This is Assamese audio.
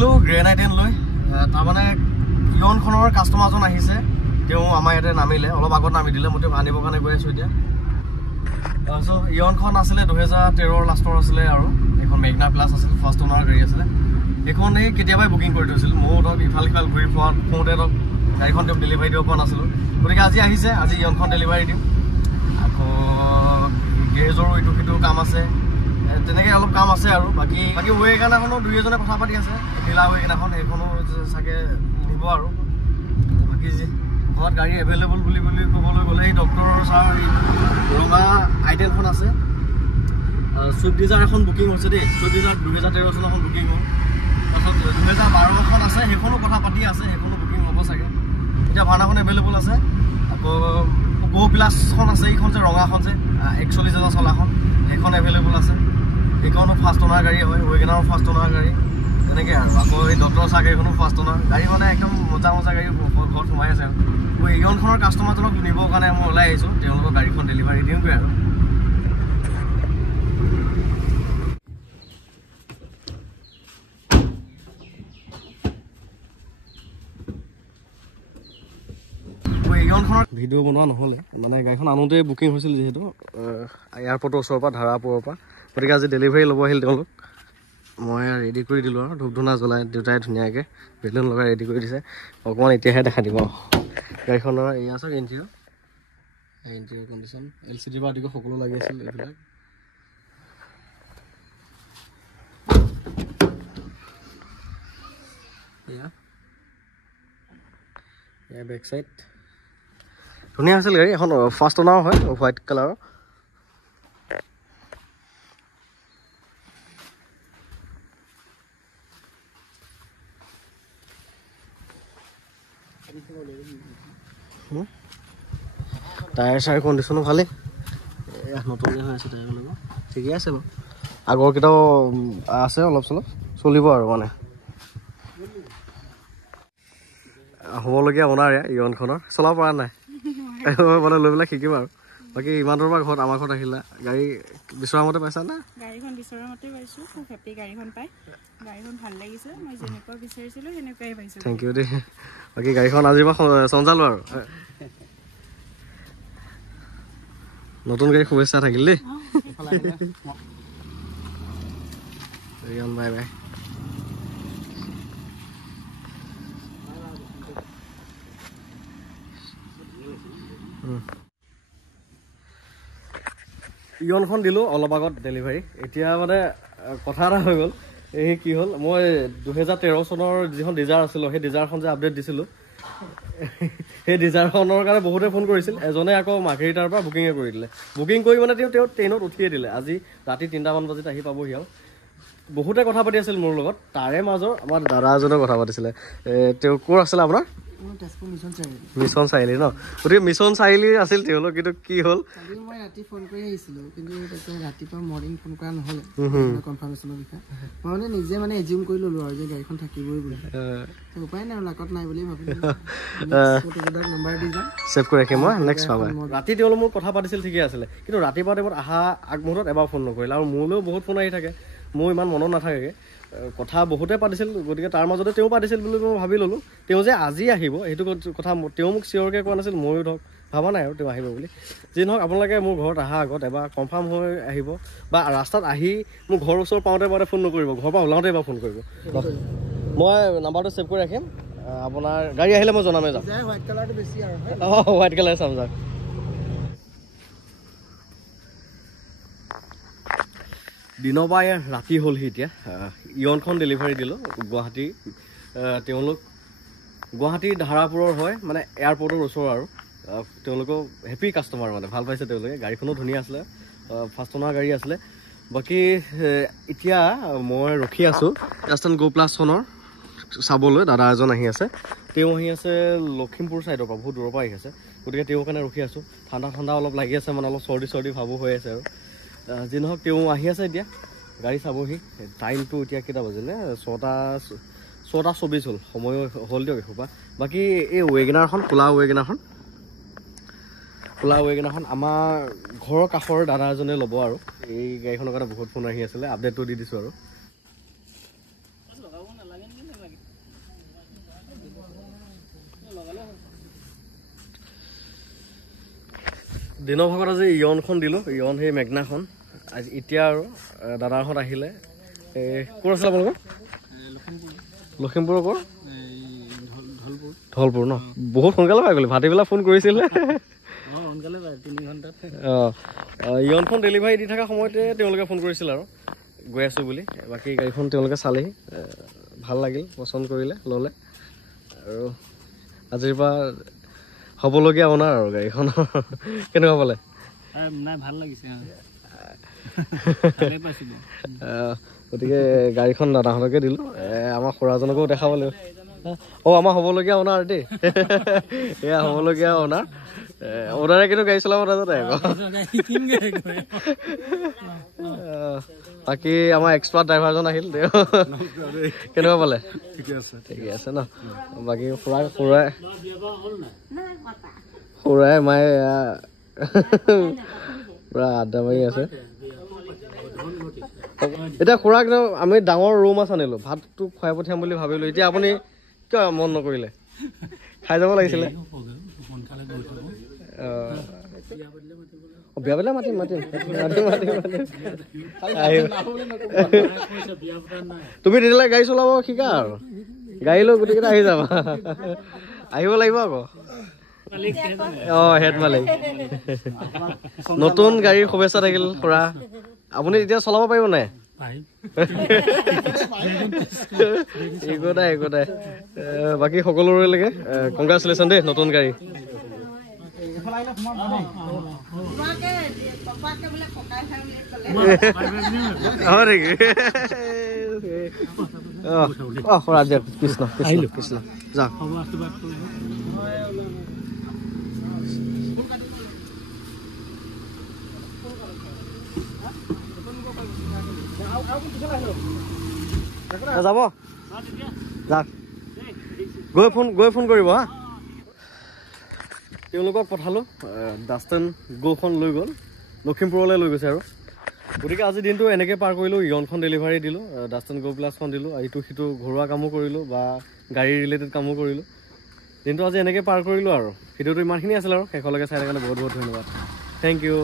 আহিছিলো গ্ৰেনাইটেন লৈ তাৰমানে ইয়নখনৰ কাষ্টমাৰজন আহিছে তেওঁ আমাৰ ইয়াতে নামিলে অলপ আগত নামি দিলে মই আনিবৰ কাৰণে গৈ আছো এতিয়া তাৰপিছত ইয়নখন আছিলে 2013 লাষ্টৰ আছিলে আৰু এখন মেগনা প্লাছ আছিল ফাৰ্ষ্ট ওনাৰ গাড়ী আছিলে এখন এই কেতিয়াবাই বুকিং কৰি থৈছিল ময়ো ধৰক ইফাল সিফাল ঘূৰি ফুৰোঁতে ধৰক গাড়ীখন তেওঁক ডেলিভাৰী দিব পৰা নাছিলোঁ গতিকে আজি আহিছে আজি ইয়নখন ডেলিভাৰী দিম আকৌ গেৰেজৰো ইটো সিটো কাম আছে তেনেকৈ অলপ কাম আছে আৰু বাকী ৱেগনাৰখনো দুই এজনে কথা পাতি আছে নীলা ৱেগনাৰখন সেইখনো চাগে নিব আৰু বাকী ঘৰত গাড়ী এভেইলেবল বুলি ক'বলৈ গ'লে এই ডক্টৰ ছাৰ ৰঙা আইটেলখন আছে চুইফ্ট ডিজাৰ এখন বুকিং হৈছে দেই চুইফ্ট ডিজাৰ 2013 চনখন বুকিং হ'ল তাৰপিছত 2012খন আছে সেইখনো কথা পাতি আছে সেইখনো বুকিং হ'ব চাগে এতিয়া ভাৰ্নাখন এভেইলেবল আছে আকৌ গো প্লাছখন আছে এইখন যে ৰঙাখন যে 41,000 চলাখন সেইখন এভেইলেবল আছে সেইখনো ফাৰ্ষ্ট ওনাৰ গাড়ী হয় ৱেগনাৰো ফাৰ্ষ্ট ওনাৰ গাড়ী তেনেকৈ আৰু আকৌ এই ডক্টৰ ছাৰ গাড়ীখনো ফাৰ্ষ্ট ওনাৰ গাড়ী মানে একদম মজা গাড়ী ঘৰত সোমাই আছে আৰু মই ইয়নখনৰ কাষ্টমাৰজনক নিবৰ কাৰণে মই ওলাই আহিছোঁ তেওঁলোকৰ গাড়ীখন ডেলিভাৰী দিওঁগৈ আৰু ভিডিঅ' বনোৱা নহ'লে মানে গাড়ীখন আনোতে বুকিং হৈছিল যিহেতু এয়াৰপৰ্টৰ ওচৰৰ পৰা ধাৰাপুৰৰ পৰা গতিকে আজি ডেলিভাৰী ল'ব আহিল তেওঁলোক মই ৰেডি কৰি দিলোঁ আৰু ধূপ ধূনা জ্বলাই দেউতাই ধুনীয়াকৈ বেলুন লগাই ৰেডি কৰি দিছে অকণমান এতিয়াহে দেখা দিব গাড়ীখনৰ এয়া চাওক ইণ্টেৰিয়ৰ কণ্ডিশ্যন LCD পৰা আদি কৰি সকলো লাগি আছিল এইবিলাক এয়া বেক চাইড ধুনীয়া আছিল গাড়ী এখন ফাৰ্ষ্ট ওনাৰ হয় হোৱাইট কালাৰৰ টায়াৰ চায়াৰ কণ্ডিশ্যনো ভালেই নতুনকৈ হৈ আছে টায়াৰবিলাক ঠিকে আছে বাৰু আগৰকেইটাও আছে অলপ চলপ চলিব আৰু মানে হ'বলগীয়া ওনাৰ ইয়নখনৰ চলাব পৰা নাই মানে লৈ পেলাই শিকিম আৰু বাকী ইমান দূৰৰ পৰা ঘৰত আমাৰ ঘৰত আহিলা গাড়ী বিচৰা মতে পাইছা না গাড়ীখন বিচৰা মতে পাইছোঁ খুব হেপী গাড়ীখন পাই গাড়ীখন ভাল লাগিছে মই যেনেকুৱা বিচাৰিছিলোঁ সেনেকুৱাই পাইছোঁ থেংক ইউ দেই বাকী গাড়ীখন আজিৰ পৰা চঞ্জালো আৰু নতুন গাড়ী শুভেচ্ছা থাকিল দেই বাই বাই ইয়নখন দিলোঁ অলপ আগত ডেলিভাৰী এতিয়া মানে কথা এটা হৈ গ'ল এই কি হ'ল মই 2013 চনৰ যিখন ডিজাৰ আছিলোঁ সেই ডিজাৰখন যে আপডেট দিছিলোঁ সেই ডিজাৰখনৰ কাৰণে বহুতে ফোন কৰিছিল এজনে আকৌ মাৰ্ঘেৰিটাৰ পৰা বুকিঙে কৰি দিলে বুকিং কৰি মানে তেওঁ ট্ৰেইনত উঠিয়ে দিলে আজি ৰাতি 3টামান বজাত আহি পাবহি আৰু বহুতে কথা পাতি আছিল মোৰ লগত তাৰে মাজৰ আমাৰ দাদা এজনে কথা পাতিছিলে তেওঁ ক'ৰ আছিলে আপোনাৰ মিছন চাৰিআলি ন গতিকে মিছন চাৰিআলি আছিল তেওঁলোক কিন্তু কি হ'ল মই ৰাতি ফোন কৰি আহিছিলোঁ কিন্তু ৰাতিপুৱা মৰ্ণিং ফোন কৰা নহ'লে কনফাৰ্মেশ্যনৰ বিষয়ে মই মানে নিজে মানে এজিউম কৰি ল'লোঁ আৰু যে গাড়ীখন থাকিবই বুলি উপায় নাই লাকত নাই বুলি ভাবিলোঁ নম্বৰ দি যাম ছেভ কৰি ৰাখিম মই নেক্সট পাবা ৰাতি তেওঁলোক মোৰ কথা পাতিছিল ঠিকে আছিলে কিন্তু ৰাতিপুৱা টাইমত অহা আগমুহূৰ্তত এবাৰ ফোন নকৰিলে আৰু মোলৈও বহুত ফোন আহি থাকে মোৰ ইমান মনত নাথাকেগৈ কথা বহুতে পাতিছিল গতিকে তাৰ মাজতে তেওঁ পাতিছিল বুলি মই ভাবি ল'লোঁ তেওঁ যে আজি আহিব সেইটো কথা তেওঁ মোক চিয়'ৰকৈ কোৱা নাছিল ময়ো ধৰক ভাবা নাই আৰু তেওঁ আহিব বুলি যি নহওক আপোনালোকে মোৰ ঘৰত অহা আগত এবাৰ কনফাৰ্ম হৈ আহিব বা ৰাস্তাত আহি মোৰ ঘৰৰ ওচৰ পাওঁতে ফোন নকৰিব ঘৰৰ পৰা ওলাওঁতে এবাৰ ফোন কৰিব মই নাম্বাৰটো ছেভ কৰি ৰাখিম আপোনাৰ গাড়ী আহিলে মই জনামেই যাম হোৱাইট কালাৰটো বেছি আৰু হোৱাইট কালাৰ চাম যাওক দিনৰ পৰা ৰাতি হ'লহি এতিয়া ইয়নখন ডেলিভাৰী দিলোঁ গুৱাহাটী তেওঁলোক গুৱাহাটী ধাৰাপুৰৰ হয় মানে এয়াৰপৰ্টৰ ওচৰ আৰু তেওঁলোকক হেপী কাষ্টমাৰ মানে ভাল পাইছে তেওঁলোকে গাড়ীখনো ধুনীয়া আছিলে ফাৰ্ষ্ট ওনাৰ গাড়ী আছিলে বাকী এতিয়া মই ৰখি আছোঁ ৰাজস্থান গো প্লাছখনৰ চাবলৈ দাদা এজন আহি আছে তেওঁ আহি আছে লখিমপুৰ ছাইডৰ পৰা বহুত দূৰৰ পৰা আহি আছে গতিকে তেওঁৰ কাৰণে ৰখি আছোঁ ঠাণ্ডা অলপ লাগি আছে মানে অলপ চৰ্দি ভাবো হৈ আছে আৰু যি নহওক তেওঁ আহি আছে এতিয়া গাড়ী চাবহি টাইমটো এতিয়া কেইটা বাজিলে 6:24 হ'ল সময় হ'ল দিয়ক এসোপা বাকী এই ৱেগনাৰখন কোলা ৱেগনাৰখন আমাৰ ঘৰৰ কাষৰ দাদা এজনে ল'ব আৰু এই গাড়ীখনৰ কাৰণে বহুত ফোন আহি আছিলে আপডেটটো দি দিছোঁ আৰু দিনৰ ভাগত আজি ইয়নখন দিলোঁ, ইয়ন সেই মেগনাখন। আজি এতিয়া আৰু দাদাহঁত আহিলে। ক'ত আছিলে আপোনালোকৰ? লখিমপুৰৰ ক'ৰ? ধলপুৰ ন? বহুত সোনকালে পাই গ'লি, ভাটিবেলা ফোন কৰিছিলে। ইয়নখন ডেলিভাৰী দি থকা সময়তে তেওঁলোকে ফোন কৰিছিল আৰু গৈ আছোঁ বুলি। বাকী গাড়ীখন তেওঁলোকে চালেহি, ভাল লাগিল, পচন্দ কৰিলে, ল'লে। আৰু আজিৰ পৰা হ'বলগীয়া অনাৰ আৰু গাড়ীখন কেনেকুৱা পালে? ভাল লাগিছে। গতিকে গাড়ীখন দাদাহঁতকে দিলোঁ। আমাৰ খুৰাজনকো দেখাব লাগিব। আমাৰ হ'বলগীয়া অনাৰ দেই, এয়া হ'বলগীয়া অনাৰ। অনাৰে কিন্তু গাড়ী চলাব নাজানে আকৌ। বাকী আমাৰ এক্সপাৰ্ট ড্ৰাইভাৰজন আহিল, কেনেকুৱা পালে? ঠিকে আছে ন? বাকী খুৰাই মায়ে পুৰা আড্ডা মাৰি আছে। এতিয়া খুৰাক আমি ডাঙৰ ৰৌ মাছ আনিলোঁ, ভাতটো খুৱাই পঠিয়াম বুলি ভাবিলোঁ। এতিয়া আপুনি কিয় মন নকৰিলে? খাই যাব লাগিছিলে। বিয়া পাতিলে মাতিম। তুমি তেতিয়াহ'লে গাড়ী চলাব শিকা আৰু, গাড়ী লৈ গোটেইকেইটা আহি যাবা। আহিব লাগিব আকৌ। হেড মালিক। নতুন গাড়ীৰ শুভেচ্ছা থাকিল খুৰা। আপুনি এতিয়া চলাব পাৰিব নাই? একো নাই। বাকী সকলোলৈকে কংগ্ৰেচুলেশ্যন দেই, নতুন গাড়ী। কৃষ্ণ যাওক। যাব যাক, গৈ ফোন কৰিব হা। তেওঁলোকক পঠালোঁ, ডাষ্টেন গ'খন লৈ গ'ল, লখিমপুৰলৈ লৈ গৈছে আৰু। গতিকে আজি দিনটো এনেকৈ পাৰ কৰিলোঁ। ইয়নখন ডেলিভাৰী দিলোঁ, ডাষ্টেন গো প্লাছখন দিলোঁ, ইটো সিটো ঘৰুৱা কামো কৰিলোঁ বা গাড়ী ৰিলেটেড কামো কৰিলোঁ। দিনটো আজি এনেকৈ পাৰ কৰিলোঁ আৰু। ভিডিঅ'টো ইমানখিনি আছিল আৰু, শেষলৈকে চাই কাৰণে বহুত ধন্যবাদ। Thank U.